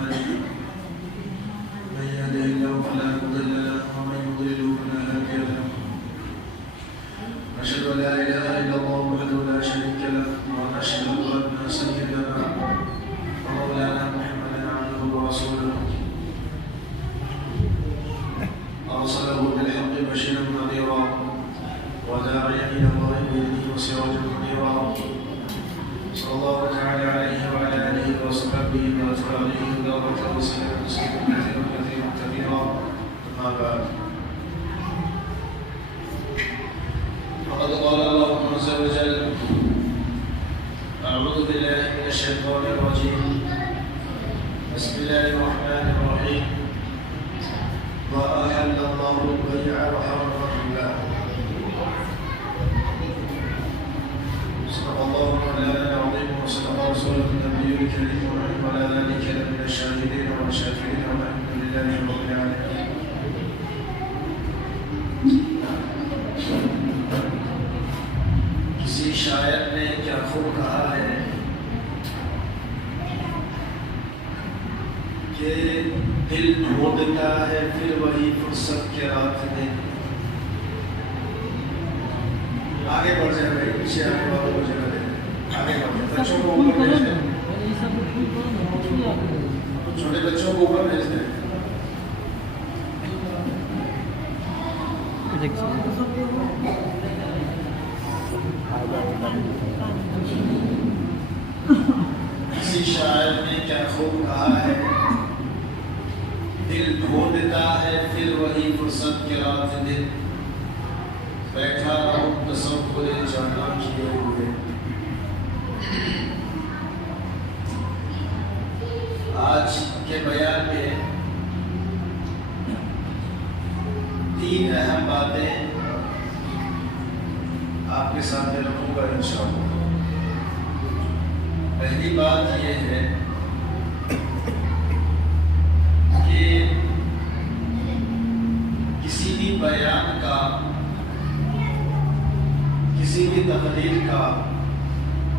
أجمعين من يهده الله فلا مضل له ومن يضلل فلا هادي له أشهد أن لا إله إلا الله وحده لا شريك له ونشهد أن سيدنا ومولانا محمدا عبده ورسوله أرسله بالحق بشيرا نذيرا وداعيا إلى الله بإذنه وسراجا منيرا صلى الله تعالى عليه وعلى آله وصحبه وأتباعه ودارة وسلم تسليما كثيرا كثيرا أما بعد فقد قال الله عز وجل أعوذ بالله من الشيطان الرجيم بسم الله الرحمن الرحيم وأحل الله البيع وحرم الربا صدق الله مولانا العظيم وصدق رسوله النبي الكريم ونحن على ذلك لمن الشاهدين والشاكرين والحمد لله رب العالمين. کسی شاعر نے کیا خوب کہا ہے کہ دل ڈھونڈتا ہے پھر وہی فرصت کے رات میں. آگے بڑھ جائے بھائی, پیچھے آنے والوں کو جگہ دے, آگے بڑھ جائے, بچوں کو اوپر بھیج دیں, چھوٹے بچوں کو اوپر بھیج دیں. کسی شاعر نے کیا خوب کہا ہے, دل ڈھونڈتا ہے پھر وہی فرصت کے رات دن, بیٹھا رہوں تصور جانا کیے ہوئے. آج کے بیان میں تین اہم باتیں آپ کے سامنے رکھوں گا انشاءاللہ. پہلی بات یہ ہے کہ کسی بھی بیان کا, کسی بھی تقریر کا,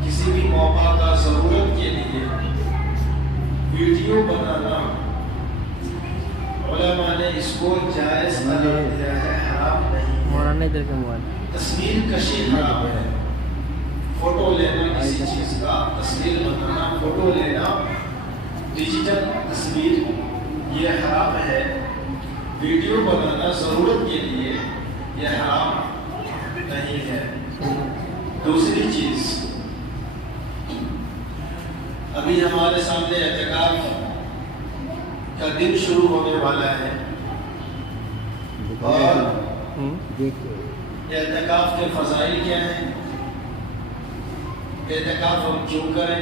کسی بھی موقع کا ضرورت کے لیے ویڈیو بنانا علماء نے اس کو جائز قرار دیا ہے, حرام نہیں ہے. تصویر کشی حرام ہے, فوٹو لینا کسی چیز کا, تصویر بنانا, فوٹو لینا, ڈیجیٹل تصویر, یہ حرام ہے. ویڈیو بنانا ضرورت کے لیے یہ حرام نہیں ہے. دوسری چیز, ابھی ہمارے سامنے اعتکاف کا دن شروع ہونے والا ہے, اور اعتکاف کے فضائل کیا ہیں, اعتکاف ہم کیوں کریں,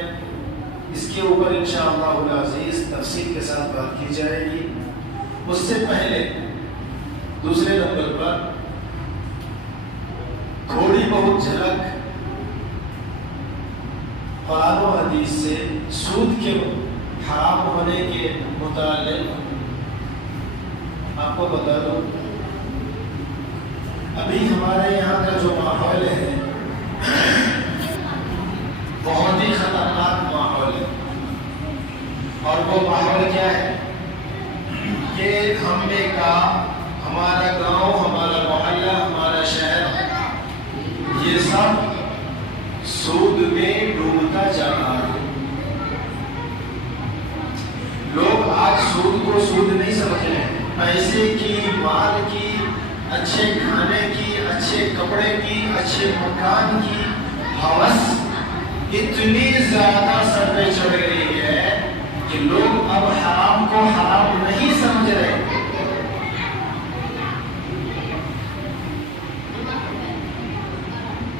اس کے اوپر انشاءاللہ العزیز تفصیل کے ساتھ بات کی جائے گی. اس سے پہلے دوسرے نمبر پر تھوڑی بہت جھلک قرآن و حدیث سے سود کے حرام ہونے کے متعلق آپ کو بتا دوں. ابھی ہمارے یہاں کا جو ماحول ہے بہت ہی خطرناک ماحول ہے, اور وہ ماحول کیا ہے کہ ہم نے کہا ہمارا گاؤں, ہمارا محلہ, ہمارا شہر, یہ سب سود میں ڈوبتا جا رہا ہے. لوگ آج سود کو سود نہیں سمجھ رہے ہیں. پیسے کی, مال کی, اچھے کھانے کی, اچھے کپڑے کی, اچھے مکان کی ہوس اتنی زیادہ سر پہ چڑھ گئی ہے کہ لوگ اب حرام کو حرام نہیں سمجھ رہے.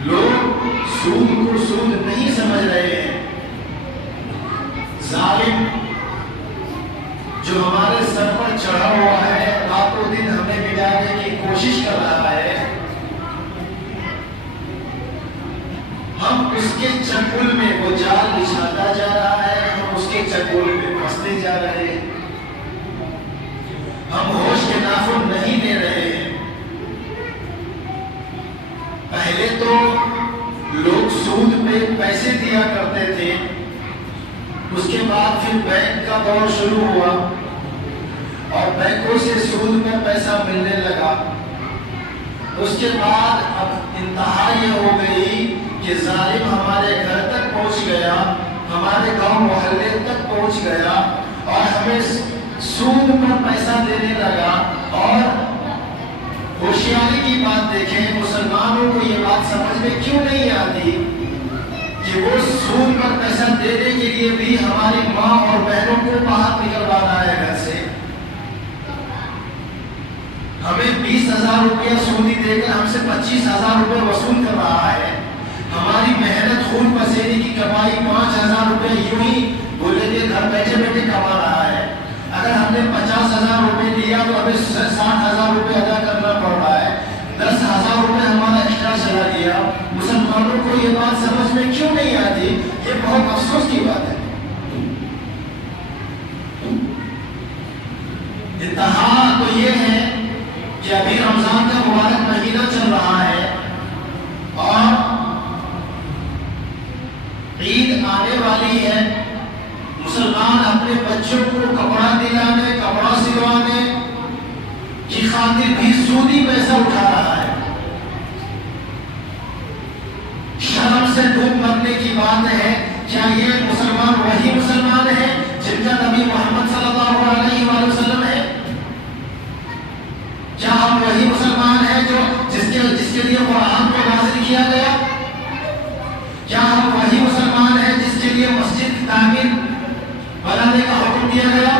لوگ سود کو سود نہیں سمجھ رہے ہیں. ظالم جو ہمارے سر پر چڑھا ہوا ہے, راتوں دن ہمیں ملانے کی کوشش کر رہا ہے, ہم اس کے چنگل میں وہ جال بچھاتا جا رہا ہے, ہم اس کے چنگل میں پھنستے جا رہے ہیں. ہم ہوش کے ناخن نہیں دے رہے ہیں. پہلے تو لوگ سود پہ پیسے دیا کرتے تھے, اس اس کے بعد پھر بینک کا دور شروع ہوا اور بینکوں سے سود میں پیسہ ملنے لگا. اس کے بعد اب انتہا یہ ہو گئی کہ ظالم ہمارے گھر تک پہنچ گیا, ہمارے گاؤں محلے تک پہنچ گیا اور ہمیں سود پر پیسہ دینے لگا. اور ہوشیاری کی بات دیکھیں, مسلمانوں کو یہ بات سمجھ میں کیوں نہیں آتی کہ وہ سود پر پیسہ دینے کے لیے بھی ہماری ماں اور بہنوں کو باہر نکلوانا ہے گھر سے. ہمیں 20,000 روپیہ سودی دے کر ہم سے 25,000 روپے وصول کر رہا ہے. ہماری محنت خون پسینے کی کمائی 5,000 روپے یوں ہی بولے کہ گھر بیٹھے بیٹھے کما رہا ہے. اگر ہم نے 50,000 روپے لیا تو ہمیں 60,000 روپے ادا کرنا پڑ رہا ہے. 10,000 روپے ہمارا ایکسٹرا چلا دیا. مسلمانوں کو یہ بات سمجھ میں کیوں نہیں آتی؟ یہ بہت افسوس کی بات ہے. انتہا تو یہ ہے کہ ابھی رمضان کا مبارک مہینہ چل رہا ہے اور عید آنے والی ہے. مسلمان اپنے بچوں کو کپڑا دلانے, کپڑا سلوانے کی خاطر بھی سودی پیسہ اٹھا رہا ہے. شرم سے ڈوب مرنے کی بات ہے. کیا یہ مسلمان وہی مسلمان ہے جن کا نبی محمد صلی اللہ علیہ وآلہ وسلم ہے؟ کیا ہم وہی مسلمان ہیں جو جس کے لیے قرآن کو نازل کیا گیا؟ کیا ہم وہی مسلمان ہیں جس کے لیے مسجد کی تعمیر بنانے کا حکم دیا گیا؟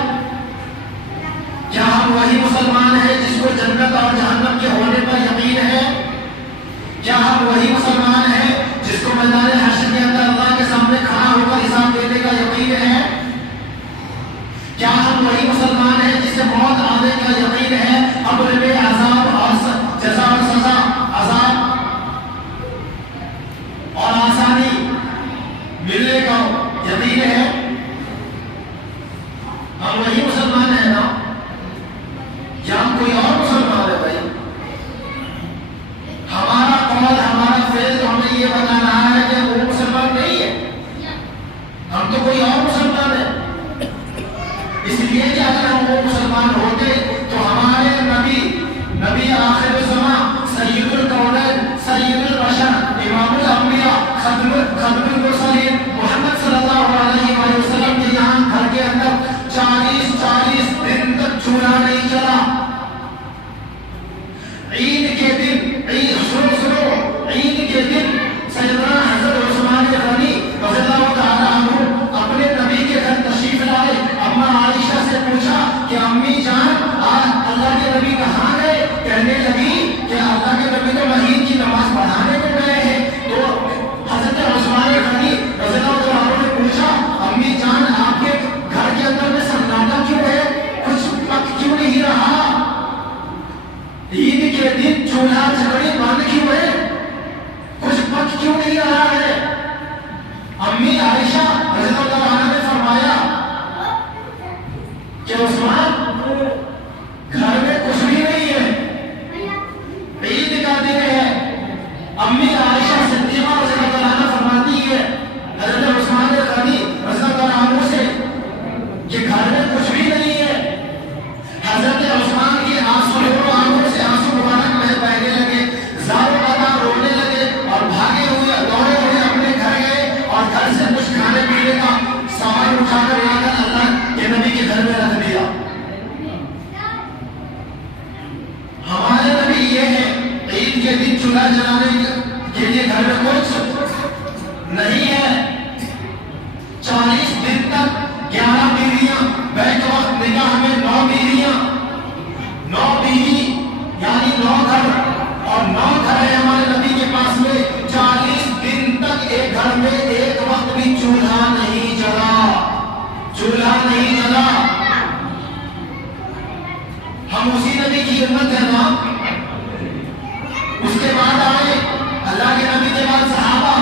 کیا ہم وہی مسلمان ہیں جس کو جنت اور جہنم کے ہونے پر یقین ہے؟ کیا ہم وہی مسلمان ہیں جس کو میدان حشر کے اندر اللہ کے سامنے کھڑا ہو کر حساب دینے کا یقین ہے؟ کیا ہم وہی مسلمان ہیں جسے موت آنے کا یقین ہے, قبر میں عذاب اور جزا اور سزا, عذاب اور آسانی ملنے کا یقین ہے؟ ہم وہی مسلمان ہیں نا, یا ہم کوئی اور مسلمان ہے؟ بھائی ہمارا قول, ہمارا فیض تو ہمیں یہ بتا رہا ہے کہ وہ مسلمان نہیں ہے, ہم تو کوئی اور مسلمان ہے. اس لیے کہ اگر ہم وہ مسلمان ہوتے تو ہمارے نبی آخر الزمان, سید الکونین, سید البشر, امام الانبیاء, ختم المرسلین محمد صلی اللہ علیہ وآلہ وسلم کے یہاں گھر کے اندر 40 دن تک چولہا نہیں چلا. عید کے دن, عید کے دن سیدنا حضرت عثمان غنی رضی اللہ تعالی عنہ اپنے نبی کے گھر تشریف لائے. اما عائشہ سے پوچھا کہ امی جان آج اللہ کے نبی کہاں گئے؟ کہنے لگی کہ اللہ کے نبی تو عید کی نماز پڑھانے کو گئے ہیں. تو حضرت عثمان غنی رضی اللہ تعالی عنہ نے پوچھا, امی جان آپ کے گھر کے اندر میں سناٹا کیوں ہے, کچھ پک کیوں نہیں رہا؟ عید کے دن چولہا چکڑی بند کیوں ہے, کچھ پک کیوں نہیں رہا ہے؟ امی عائشہ رضی اللہ عنہ نے فرمایا کہ عثمان گھر میں کچھ بھی نہیں ہے, عید کا دن ہے. امی عائشہ صدیقہ رضی اللہ عنہ فرماتی ہے حضرت عثمان غنی رضی اللہ عنہ سے کہ گھر میں کچھ بھی نہیں ہے. حضرت عثمان کی آنکھوں سے آنسو مبارک بہنے لگے, زاروں قطار رونے لگے اور بھاگے ہوئے دوڑے ہوئے اپنے گھر گئے اور گھر سے کچھ کھانے پینے کا سامان اٹھا کر لا کر اللہ کے نبی کے گھر میں رکھ دیا. ہمارے نبی یہ ہے, عید کے دن چولہا جلانے کے لیے گھر میں کچھ نہیں ہے. 40 دن تک 11 بیویاں, بیک وقت نکاح میں 9 بیویاں, 9 بیوی یعنی 9 گھر, اور 9 گھر ہے ہمارے نبی کے پاس میں. 40 دن تک ایک گھر میں ایک وقت بھی چولہا نہیں جلا, چولہا نہیں جلا. ہم اسی نبی کی امت ہے نا. اس کے بعد آئے اللہ کے نبی کے بعد صحابہ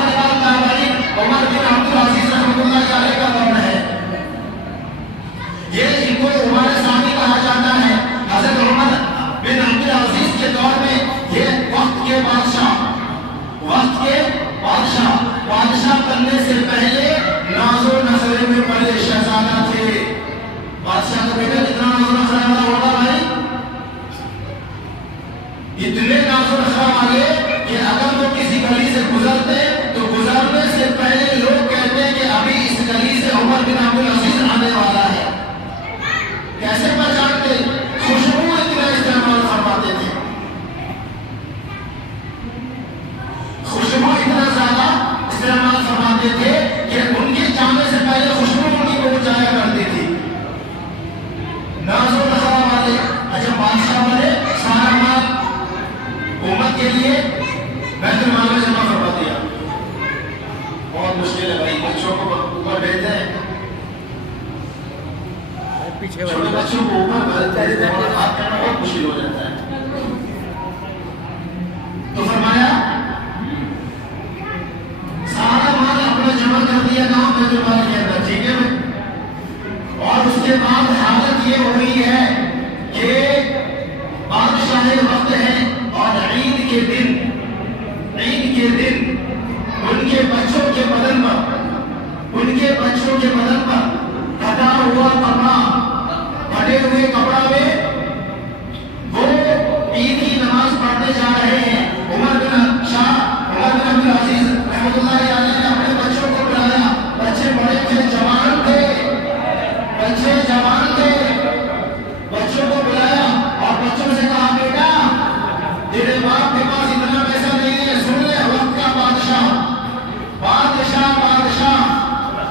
کے بعد تابعین. عمر بن عبد العزیز رحمۃ اللہ علیہ کا دور ہے. یہ ان کو عمر ثانی کہا جاتا ہے. حضرت عمر بن عبد العزیز کے دور میں یہ وقت کے بادشاہ بننے سے پہلے ناز و نخرے میں پیچھے چھوٹے بچوں کو اوپر بات کرنا بہت مشکل ہو جاتا ہے. تو فرمایا سارا مال اپنا جمع کر دیا گاؤں بیت المال کے اندر. ٹھیک ہے. اور اس کے بعد حالت یہ ہوئی ہے کہ بادشاہ وقت ہے اور عید کے دن ان کے بچوں کے بدن پر پھٹا ہوا کپڑا, پھٹے ہوئے کپڑا میں وہ عید کی نماز پڑھنے جا رہے ہیں. عمر بن عبد العزیز رحمۃ اللہ علیہ نے اپنے بچوں کو بلایا. بچے بڑے تھے, جوان تھے, بچوں کو بلایا اور بچوں سے کہا بیٹا تیرے باپ کے پاس اتنا پیسہ نہیں ہے, سن لے وقت کا بادشاہ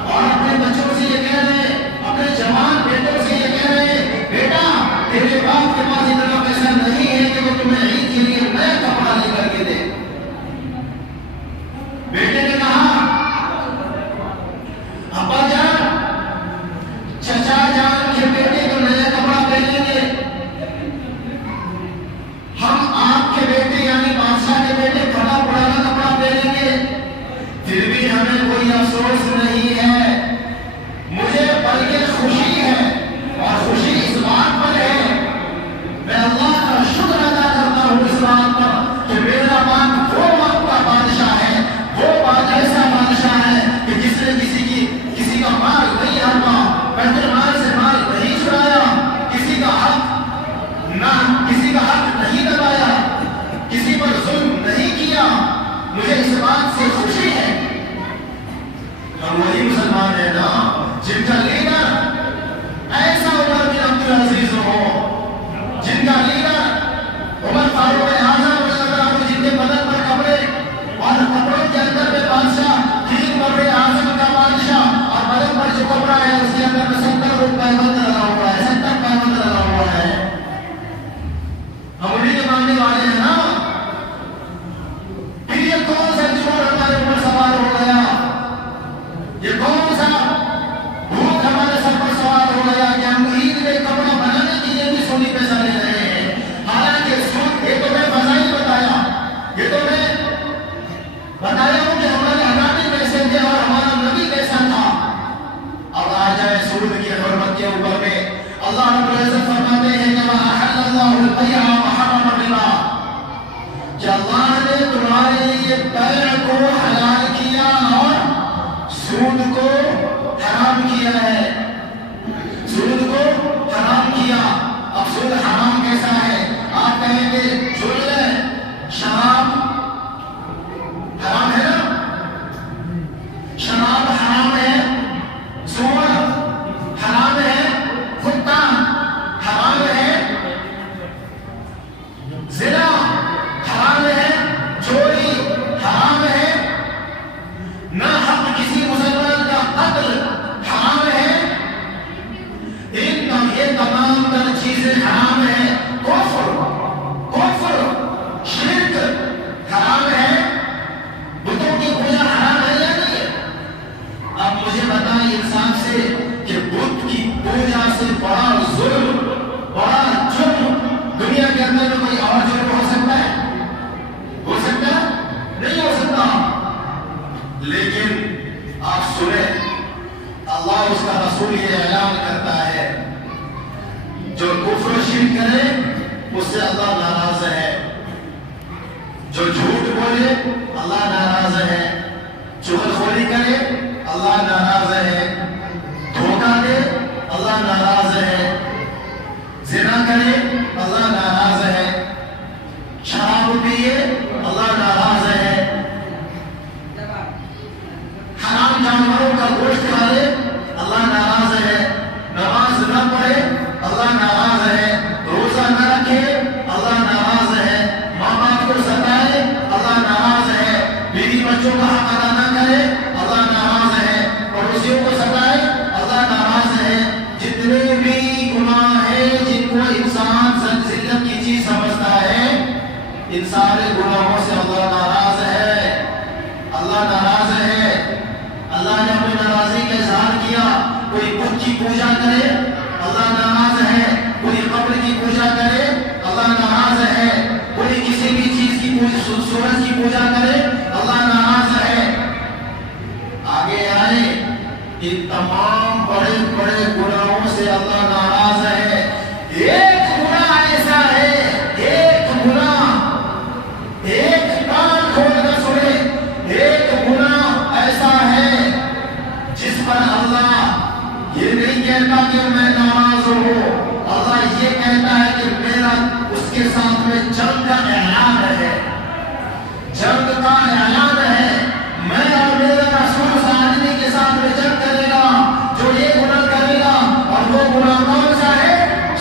اور اپنے بچوں سے یہ کہہ رہے, اپنے جوان بیٹوں سے یہ کہہ رہے, بیٹا تیرے باپ کے پاس اتنا پیسہ نہیں ہے کہ وہ تمہیں عید کے لیے نیا کپڑا لے کر کے دے. بیٹے نے کہا ابا جان, چچا جان کے بیٹے کو نیا کپڑا پہنیں گے, ہم آپ کے بیٹے یعنی بادشاہ کے بیٹے پھٹا پرانا کپڑا پہنیں گے, پھر بھی ہمیں کوئی افسوس نہیں ہے. مجھے بلکہ خوشی ہے, اور خوشی اس بات پر ہے, میں اللہ کا شکر ادا کرتا ہوں اس بات پر کہ میرا باپ وہ وقت کا بادشاہ ہے, وہ ایسا بادشاہ ہے کہ جس نے کسی کا مال نہیں ہڑپا, بیت المال سے مال نہیں چرایا, کسی کا حق نہیں دبایا, کسی پر ظلم نہیں کیا. مجھے اس بات سے خوشی ہے. ہم وہی مسلمان ہیں نا جن کا لیڈر ایسا عمر بن عبد العزیز ہو, جن کا لیڈر عمر فاروق اعظم, جن کے بدن پر کپڑے اور کپڑوں کے اندر میں بادشاہ, تین بڑے اعظم کا بادشاہ, اور بدن پر جو کپڑا ہے اس کے اندر میں 70 پیبند لگا ہوا ہے, 70 پیبند لگا ہوا ہے. ہم انہیں کے ماننے والے ہیں نا. پھر یہ کون سا جنون ہمارے اوپر سوار ہو گیا, یہ کون سا بھوت ہمارے سر پر سوار ہو گیا کہ ہم عید میں کپڑا بنانے کے لیے بھی سونی پیسہ لے رہے ہیں. حالانکہ سود, یہ تو میں فضائی بتایا, یہ تو میں بتایا ہوں کہ ہمارے حکامی کیسے تھے اور ہمارا نبی کیسا تھا. اب آ جائے سود کی حرمت کے اوپر میں. اللہ رب العزت فرماتے ہیں کہ وَأَحَلَّ اللَّهُ الْبَيْعَ وَحَرَّمَ الرِّبَا, کہ اللہ نے تمہارے لیے بیع کو حلال کیا اور سود کو حرام کیا ہے. سود کو حرام کیا. اب سود حرام کیسا ہے؟ آپ کہیں گے سن لیں, شراب حرام ہے نا, شراب حرام ہے, سود حرام ہے, کتا حرام ہے, زنا حرام ہے, چوری حرام ہے, نہ حق کسی مسلمان کا قتل حرام ہے. یہ تمام تر چیزیں حرام ہیں. کفر شرک حرام ہے. بتوں کی پوجا حرام ہے یا نہیں ہے؟ اب مجھے بتائیں انسان سے کہ بت کی پوجا سے بڑا ظلم, بڑا جرم دنیا کے اندر میں کوئی اور جرم ہو سکتا ہے؟ ہو سکتا ہے؟ نہیں ہو سکتا. لیکن آپ سنیں, اللہ اس کا رسول یہ اعلان کرتا ہے جو کفر و شرک کرے اس سے اللہ ناراض ہے, جو جھوٹ بولے اللہ ناراض ہے, چغلخوری کرے اللہ ناراض ہے, دھوکہ دے اللہ ناراض ہے, زنا کرے اللہ ناراض ہے, شراب پیے اللہ ناراض ہے, حرام جانوروں کا گوشت کھا لے اللہ ناراض ہے, نماز نہ پڑھے اللہ ناراض ہے, روزہ نہ رکھے اللہ ناراض ہے, ماں باپ کو ستائے اللہ ناراض ہے, بیوی بچوں کا حق ادا نہ کرے اللہ ناراض ہے, پڑوسیوں کو ستائے اللہ ناراض ہے. جتنے بھی گناہ ہیں جن کو انسان ذلت کی چیز سمجھتا ہے, ان سارے گناہوں سے اللہ ناراض ہے. اللہ ناراض ہے. اللہ نے اپنی ناراضی کا اظہار کیا. کوئی بت کی پوجا کرے اللہ ناراض ناراض ہو. اللہ یہ کہتا ہے کہ میرا اس کے ساتھ میں جنگ کا اعلان ہے, جنگ کا اعلان ہے. میں اور میرا رسول اس آدمی کے ساتھ میں جنگ کرے گا جو یہ گناہ کرے گا, اور وہ گناہ کون سا ہے؟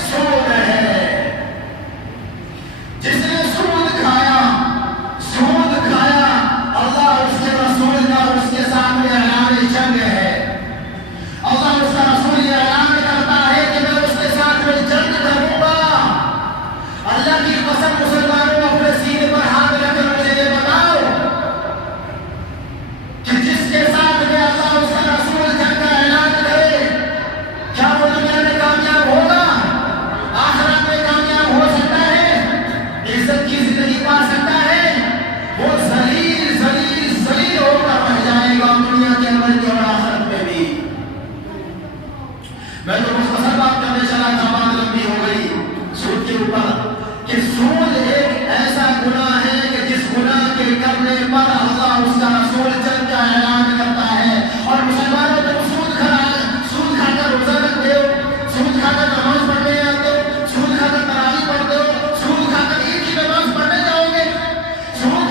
سود ہے. جس نے سود کھایا, سود کھایا, اللہ اس کے رسول کا اس کے سامنے اعلان جنگ ہے. اللہ اس کا رسول یہ اعلان کرتا ہے کہ میں اس کے ساتھ میں جنگ کروں گا. اللہ کی قسم مسلمانوں اپنے سینے پر ہاتھ رکھ کر مجھے یہ بتاؤ کہ جس کے ساتھ میں اللہ اس کا رسول جنگ کا اعلان کرے, کیا وہ دنیا میں کامیاب ہوگا؟ آخرت میں کامیاب ہو سکتا ہے؟ عزت کی زندگی پا سکتا ہے؟ وہ ذلیل ذلیل ذلیل ہو کر رہ جائے گا دنیا کے اندر بھی اور آخرت میں بھی. میں تو مختصر بات کرنے چلا تھا, بات لمبی ہو گئی سود کے اوپر, کہ سود ایک ایسا گناہ ہے کہ جس گناہ کے کرنے پر اللہ اس کا رسول جنگ کا اعلان کرتا ہے. اور مسلمانوں تم سود کھا کر روزہ رکھتے ہو, سود کھا کر نماز پڑھنے آتے ہو, سود کھا کر تراویح پڑھتے ہو, سود کھا کر عید کی نماز پڑھنے جاؤ گے, سود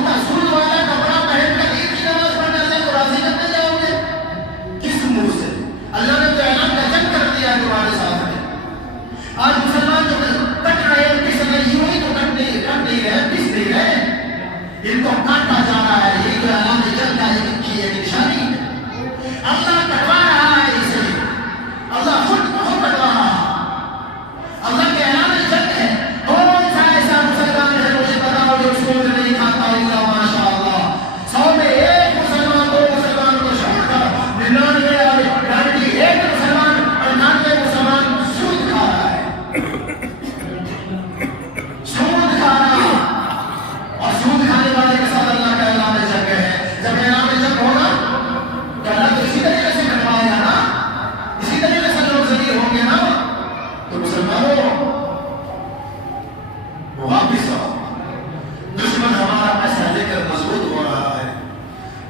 والا کپڑا پہن کر عید کی نماز پڑھنے اللہ کو راضی کرنے جاؤ گے. کس منہ سے؟ اللہ نے تو اعلان کا جنگ کر دیا ہے تمہارے ساتھ میں. آج مسلمان جو کٹ رہے ہیں کس میں یوں ہی تو کٹ نہیں رہے, پس نہیں رہے, ان کو کاٹا جا رہا ہے. یہ جو اعلان جنگ کا ایک نشانی ہے. اللہ کٹوا رہا ہے اسے, اللہ خود کٹوا رہا ہے. اللہ کے اعلان جنگ ہے. کون سا ایسا مسلمان ہے مجھے بتاؤ جو سود نہیں کھاتا؟ اللہ ماشاء اللہ 100 میں 1 مسلمان, 2 مسلمان کو چھوڑ کر 99 اور 91 مسلمان اور 99 مسلمان سود کھا رہا ہے. سود کھا رہا ہے. اور سود کھانے والے کے ساتھ اللہ کا اعلان جنگ ہے. جب اعلان جنگ ہوگا تو اللہ تو اسی طریقے سے کٹوائے گا نا, اسی طریقے سے لوگ ذلیل ہوں گے نا. تو مسلمانوں واپس آؤ. دشمن ہمارا پیسہ لے کر مضبوط ہو رہا ہے.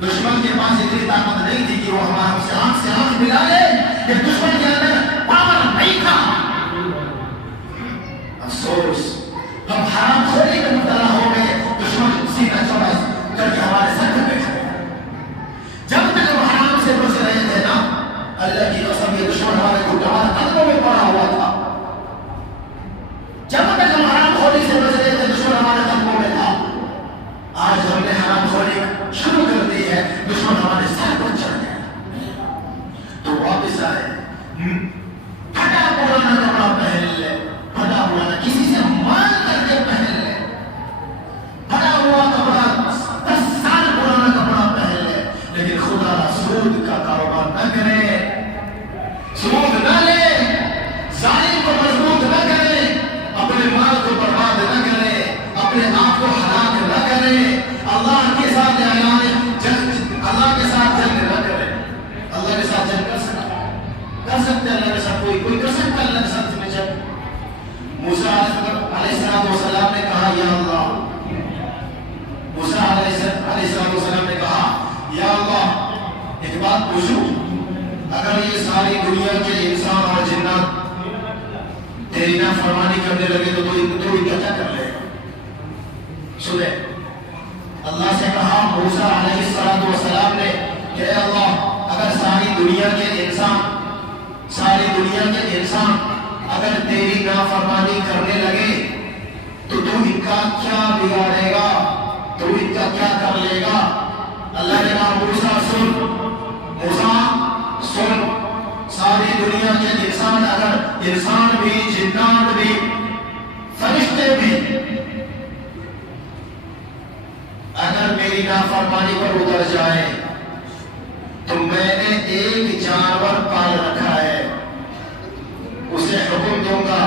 دشمن کے پاس اتنی طاقت نہیں تھی کہ وہ ہمارا سے آنکھ ملا لے, کہ دشمن کے اندر پاور نہیں تھا. افسوس ہم حرام خوری میں مبتلا ہو گئے. دشمن سینہ چوڑا کر کے ہمارے سر پہ بیٹھا. جب تک ہم حرام سے بچ رہے تھے نا, اللہ کی قسم یہ دشمن ہمارے قدموں میں پڑا ہوا تھا. جب تک ہم حرام خوری سے بچ رہے تھے دشمن ہمارے قدموں میں تھا. آج ہم نے حرام خوری شروع کر دی ہے, دشمن ہمارے سر پر چڑھ گیا. تو واپس آئے, پھٹا پرانا کپڑا پہن لے, پھٹا پرانا کسی سے مانگ کر کے پہن لے, پھٹا ہوا کپڑا 10 سال پرانا کپڑا پہن لے, لیکن خدا سود کا کاروبار نہ کرے, سود نہ لے, ظالم کو مضبوط نہ کرے, اپنے مال کو برباد نہ کرے, اپنے آپ کو ہلاک نہ کرے. اللہ کے ساتھ اعلان جنگ, اللہ کے ساتھ جنگ نہ کرے. اللہ کے ساتھ جنگ کر سکتے ہیں, اللہ کے ساتھ کوئی کر سکتا ہے اللہ کے ساتھ میں جنگ. موسیٰ علیہ السلام نے کہا یا اللہ, موسیٰ علیہ السلام نے کہا یا اللہ ایک بات پوچھوں, اگر یہ ساری دنیا کے انسان اور جنات تیری نافرمانی کرنے لگے تو تو کیا کر لے گا؟ سنے اللہ سے کہا موسیٰ علیہ السلام نے کہ اے اللہ اگر ساری دنیا کے انسان اگر تیری نافرمانی کرنے لگے تو ان کا کیا بگاڑے گا, تو ان کا کیا کر لے گا؟ اللہ نے کہا موسیٰ سن, ساری دنیا کے انسان, اگر انسان بھی, جنات بھی, فرشتے بھی اگر میری نافرمانی پر اتر جائے تو میں نے ایک جانور پال رکھا ہے, اسے حکم دوں گا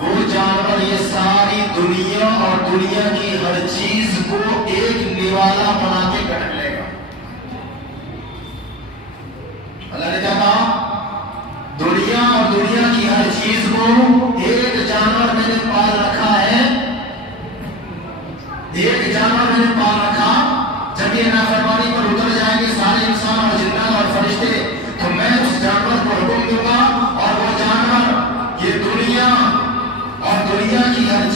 وہ جانور یہ ساری دنیا اور دنیا کی ہر چیز کو ایک نوالا بنا کے کٹ لے گا. اللہ نے کیا کہا؟ دنیا اور دنیا کی ہر چیز کو ایک جانور میں نے پال رکھا ہے, ایک جانور میں نے پال رکھا. جب یہ نافرمانی پر اتر جائیں گے سارے انسان اور جنات اور فرشتے تو میں اس جانور کو حکم دوں گا اور وہ جانور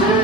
2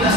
10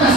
10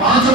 5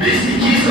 20-21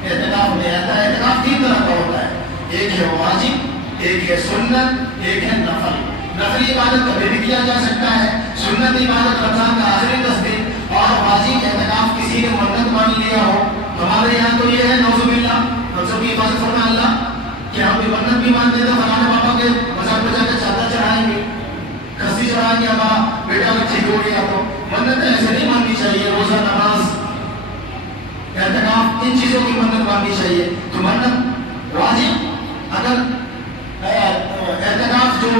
اعتکاف میں آتا ہے. اعتکاف تین طرح کا ہوتا ہے, ایک ہے واجب, ایک ہے سنت, ایک ہے نفل. نفلی عبادت کبھی بھی کیا جا سکتا ہے, سنت عبادت رمضان کا آخری 10 دن, اور واجب اعتکاف کسی نے منت مان لیا ہو. ہمارے یہاں تو یہ ہے نعوذ باللہ, ہم سب کی حفاظت فرمائے اللہ, کہ ہم بھی منت بھی مانتے تھے فلانے بابا کے مزار پہ جا کے چادر چڑھائیں گے, کھسی چڑھائیں گے, ہمارا بیٹا بھی ٹھیک ہو گیا. تو منت ایسے نہیں ماننی چاہیے. روزہ, نماز, اعتکاف, ان چیزوں کی منت ماننی چاہیے. تو منت واجب, اگر اعتکاف جو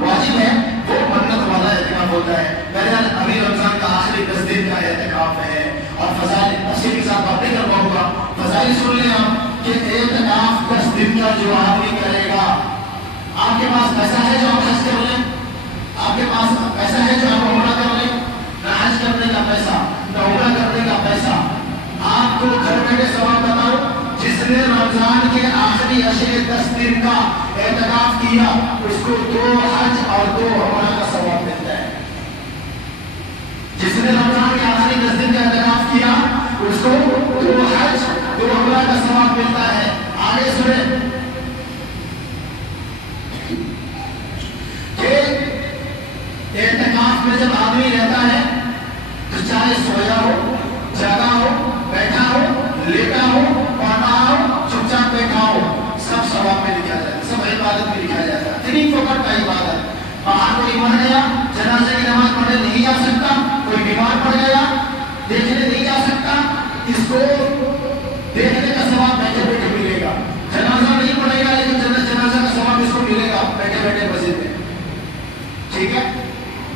واجب ہے وہ منت والا اعتکاف ہوتا ہے. بہرحال ابھی رمضان کا آخری 10 دن کا اعتکاف ہے, اور فضائل تفصیل کے ساتھ بات نہیں کر پاؤں گا. فضائل سن لیں آپ کہ اعتکاف 10 دن کا جو آدمی کرے گا, آپ کے پاس پیسہ ہے جو آپ حج کر لیں, آپ کے پاس پیسہ ہے جو آپ عمرہ کر لیں, نہ حج کرنے کا پیسہ نہ عمرہ کرنے کا پیسہ. آپ کو گھر بیٹھے ثواب بتاؤ, جس نے رمضان کے آخری عشرے 10 دن کا اعتکاف کیا اس کو 2 حج اور 2 عمرہ کا ثواب ملتا ہے. جس نے رمضان کے آخری 10 دن کا اعتکاف کیا اس کو 2 حج 2 عمرہ کا ثواب ملتا ہے. آگے سنیں کہ اعتکاف میں جب آدمی رہتا ہے تو چاہے سویا ہو, جاگا ہو, بیٹھا ہو, لیٹا ہو, پڑھا ہو, چپ چاپ بیٹھا ہو, سب ثواب میں لکھا جاتا ہے, سب عبادت میں لکھا جاتا ہے. تین فقط کا عبادت. باہر کوئی مر گیا, جنازے کی نماز پڑھنے نہیں جا سکتا, کوئی بیمار پڑ گیا, دیکھنے نہیں جا سکتا, اس کو دیکھنے کا ثواب بیٹھے بیٹھے ملے گا. جنازہ نہیں پڑے گا لیکن جنازہ کا ثواب اس کو ملے گا بیٹھے بیٹھے مسجد میں. ٹھیک ہے,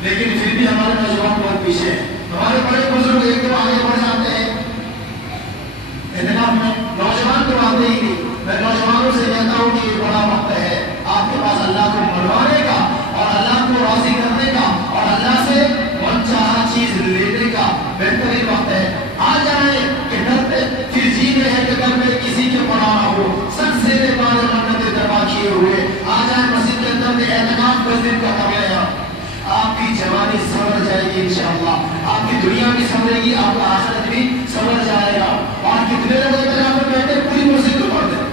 لیکن پھر بھی ہمارے نوجوان بہت پیچھے ہیں. ہمارے بڑے بزرگ ایک دم آگے بڑھ جاتے ہیں اعتکاف میں, نوجوان تو آتے ہی نہیں. میں نوجوانوں سے کہتا ہوں کہ یہ بڑا وقت ہے آپ کے پاس اللہ کو منوانے کا, اور اللہ کو راضی کرنے کا, اور اللہ سے من چاہا چیز لینے کا بہترین وقت ہے. آ جائیں کہ ڈرتے پھر جی میں ہے کہ گھر میں کسی کے پڑا نہ ہو, سب سے بارے منتیں دبا کیے ہوئے آ جائیں مسجد کے اندر میں اعتکاف 10 دن کا کر لیں. آپ کی جوانی سنور جائے گی انشاءاللہ, آپ کی دنیا بھی سنورے گی, آپ کا آخرت بھی سنور جائے گا. اور کتنے لوگ اعتکاف میں بیٹھے پوری مسجد کو پڑھتے ہیں.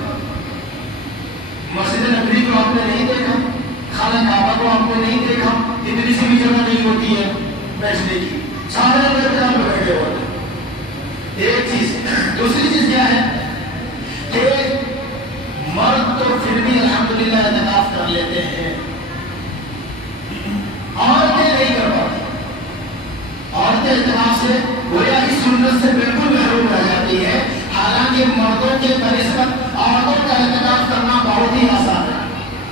مسجد نبوی کو آپ نے نہیں دیکھا, خانہ کعبہ کو آپ نے نہیں دیکھا, اتنی سی بھی جگہ نہیں ہوتی ہے بیٹھنے کی, سارے لوگ اعتکاف میں بیٹھے ہوتے ہیں. ایک چیز. دوسری چیز کیا ہے کہ مرد تو پھر بھی الحمدللہ اعتکاف کر لیتے ہیں, عورتیں نہیں کر پاتی. عورتیں اعتکاف سے گویا کی سنت سے بالکل محروم رہ جاتی ہے. حالانکہ مردوں کے بنسبت عورتوں کا اعتکاف کرنا بہت ہی آسان ہے,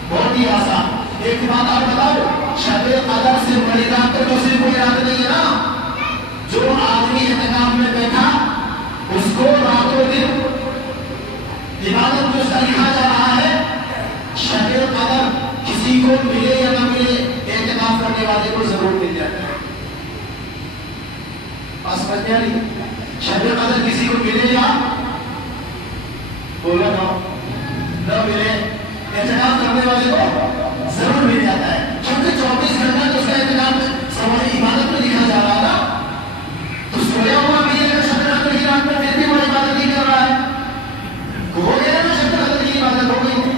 بہت ہی آسان. ایک بات آپ بتاؤ, شب قدر سے بڑی رات تو دوسری کوئی رات نہیں ہے نا. جو آدمی اعتکاف میں بیٹھا اس کو راتوں دن عبادت میں اس کا لکھا جا رہا ہے. شب قدر کسی کو ملے یا نہ ملے, اعتکاف کرنے والے کو ضرور مل جاتا ہے. سمجھنے والی شب قدر کسی کو ملے یا بولا نہ ملے, اعتکاف کرنے والے کو ضرور مل جاتا ہے. کیونکہ 24 گھنٹہ تو اس کا اعتکاف سوائے عبادت میں لکھا جا رہا تھا, تو سویا ہوا بھی اگر شب قدر کی رات میں پھر بھی وہ عبادت نہیں کر رہا ہے, ہو گیا نا شب قدر کی عبادت ہو گئی.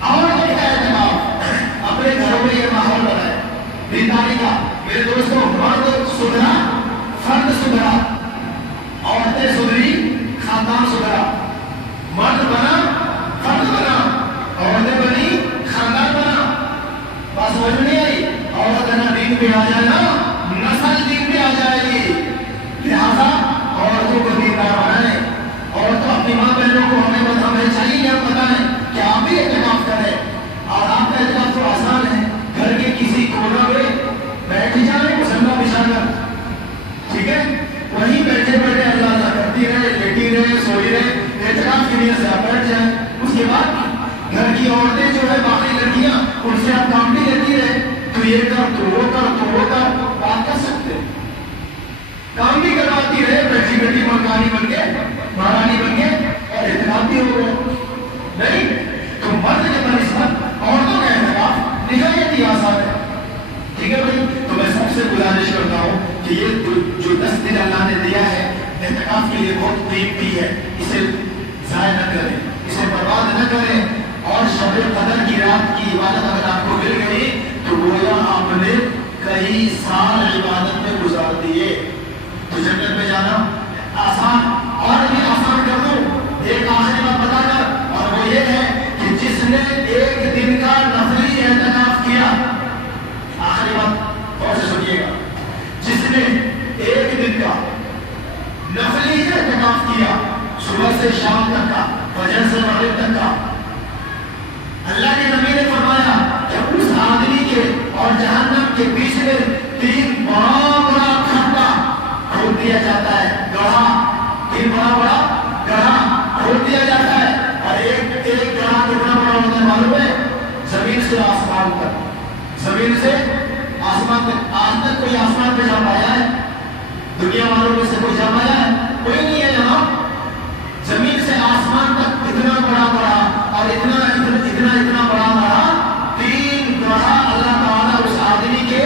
اور اعتکاف اپنے گھروں میں یہ ماحول بنائے دینداری کا. میرے دوستوں, مرد سدھرا, فرد سدھرا, عورتیں سدھری, خاندان سدھرا. مرد بنا, فرد بنا, عورتیں بنی, خاندان بنا. بات سمجھ نہیں آئی. عورت نا دین پہ آ جائے نا, نسل دین پہ آ جائے گی. لہذا عورتوں کو دیندار بنائیں, اور تو اپنی ماں بہنوں کو ہمیں چاہیے کہ آپ بتائیں کہ آپ بھی اعتکاف کریں. اور آپ کا اعتکاف تو آسان ہے, گھر کے کسی کونا میں بیٹھ جائیں مسلح بچھا کر, ٹھیک ہے, وہیں بیٹھے بیٹھے اللہ اللہ کرتی رہے, لیٹی رہے, سوئی رہے, اعتکاف کی نیت سے آپ بیٹھ جائیں. اس کے بعد گھر کی عورتیں جو ہے باقی لڑکیاں ان سے آپ کام بھی لیتی رہے, تو یہ کر, تو وہ کر, تو وہ کر, بات کر سکتے, کام بھی کرواتی رہے, بیٹھی بیٹھی مکانی بن کے, مہارانی بن کے, اور اعتکاف بھی ہو گئے. نہیں تو مرد کے بنسبت عورتوں کا اعتکاف نہایت ہی آسان ہے. ٹھیک ہے بھائی, تو میں سب سے گزارش کرتا ہوں کہ یہ جو 10 دن اللہ نے دیا ہے اعتکاف کے لیے بہت قیمتی ہے، اسے ضائع نہ کریں، اسے برباد نہ کریں۔ اور شب قدر کی رات کی عبادت اگر آپ کو مل گئی تو گویا آپ نے کئی سال عبادت میں گزار دیے۔ تو جنت میں جانا آسان، اور بھی آسان کر دوں ایک آخری بات بتا کر، اور وہ یہ ہے کہ جس نے ایک دن کا نفلی اعتکاف کیا، آخری بات اور سے سنیے گا، جس نے ایک دن کا نفلی اعتکاف کیا، صبح سے شام تک کا، فجر سے مغرب تک کا، اللہ کے نبی نے فرمایا کہ اس آدمی کے اور جہنم کے بیچ میں 3 بڑا کھڈا کھود دیا جاتا ہے، گڑھا، 3 بڑا گڑھا کھود دیا جاتا ہے، اور ایک گڑھا کتنا بڑا ہوتا ہے معلوم ہے؟ زمین سے آسمان تک، زمین سے آسمان تک۔ آج تک کوئی آسمان پہ جا پایا ہے؟ دنیا والوں میں سے کوئی جا پایا ہے؟ کوئی نہیں ہے یہاں۔ زمین سے آسمان تک اتنا بڑا اور اتنا بڑا بڑا 3 گڑھا اللہ تعالیٰ اس آدمی کے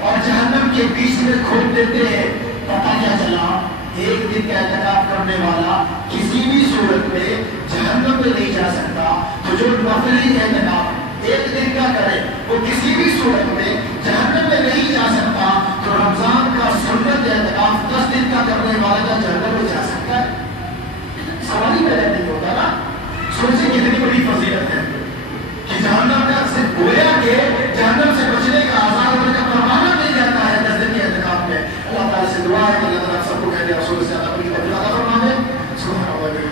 اور جہنم کے بیچ میں کھود دیتے ہیں۔ پتہ کیا چلا؟ ایک دن کا اعتکاف کرنے والا کسی بھی صورت میں جہنم میں نہیں جا سکتا۔ تو جو نفلی اعتکاف ایک دن کا کرے وہ کسی بھی صورت میں جہنم میں نہیں جا سکتا۔ تو رمضان کا سنت اعتکاف 10 دن کا کرنے والا کا جہنم میں جا سکتا ہے؟ سوال ہی پیدا نہیں ہوتا نا۔ سوچیں کتنی بڑی فضیلت ہے کہ جہنم کا سے گویا کہ جہنم سے بچنے کا، آزاد ہونے کا پروانہ مل جاتا ہے 10 دن کے اعتکاف میں۔ اللہ تعالیٰ سے دعا ہے کہ اللہ تعالیٰ سب کو کہتے ہیں رسول سے